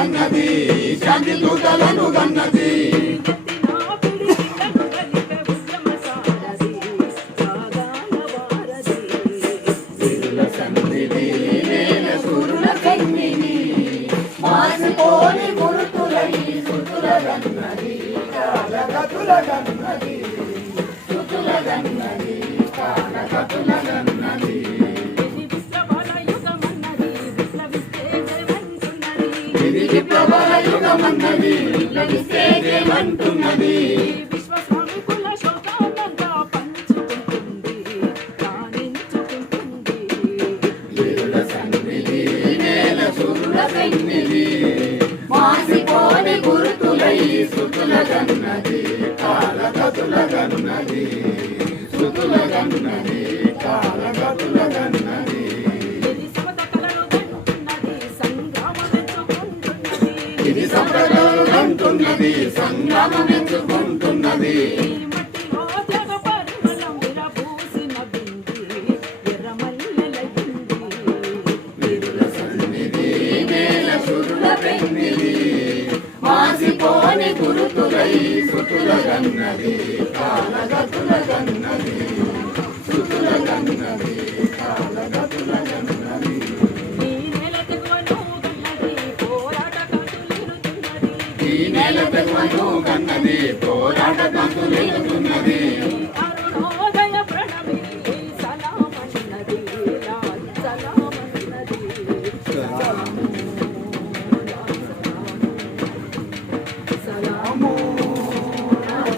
శాంతి దూతలను గన్నది. ఎత్తిన పిడికిళ్ళను గలిపే సుతుల గన్నది కాలగతుల గన్నది. సుతుల గన్నది. విప్లవాల యుగమన్నది విప్లవిస్తే జయమంటున్నది ఈ విశ్వశ్రామికుల శోకానంతా పంచుకుంటుంది, రాణించుకుంటుంది. వీరుల ఇది నేల సంగ్రామం ఎందుకుంటున్నది మాసిపోని గురుతులై సుతుల గన్నది కాలగతుల గన్నది ఈ నేల తెగువను గన్నది పోరాట లాల్ సలామన్నది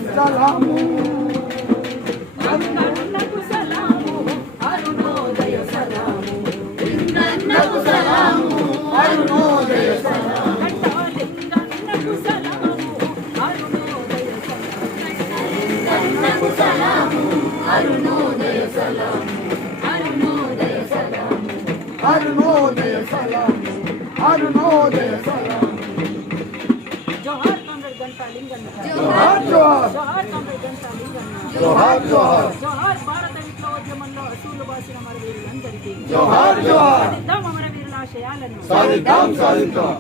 సలాము అన్నకు సలాము అరుణోదయ సలాము. నన్నకు సలాము అరుణోదయ సలాము అరుణోదయ సలాము అరుణోదయ సలాము అరుణోదయ సలాము అరుణోదయ సలాము జోహార్ కామ్రేడ్ గంటా లింగన్న జోహార్. జోహార్ జోహార్ కామ్రేడ్ గంటా లింగన్న జోహార్ జోహార్ జోహార్ భారత విప్లవోద్యమంలో అసూలు బాసిన మరవీరులందరికీ జోహార్ జోహార్. సాధిద్దాం అమరవీరుల ఆశయాలను. సాధిద్దాం సాధిద్దాం.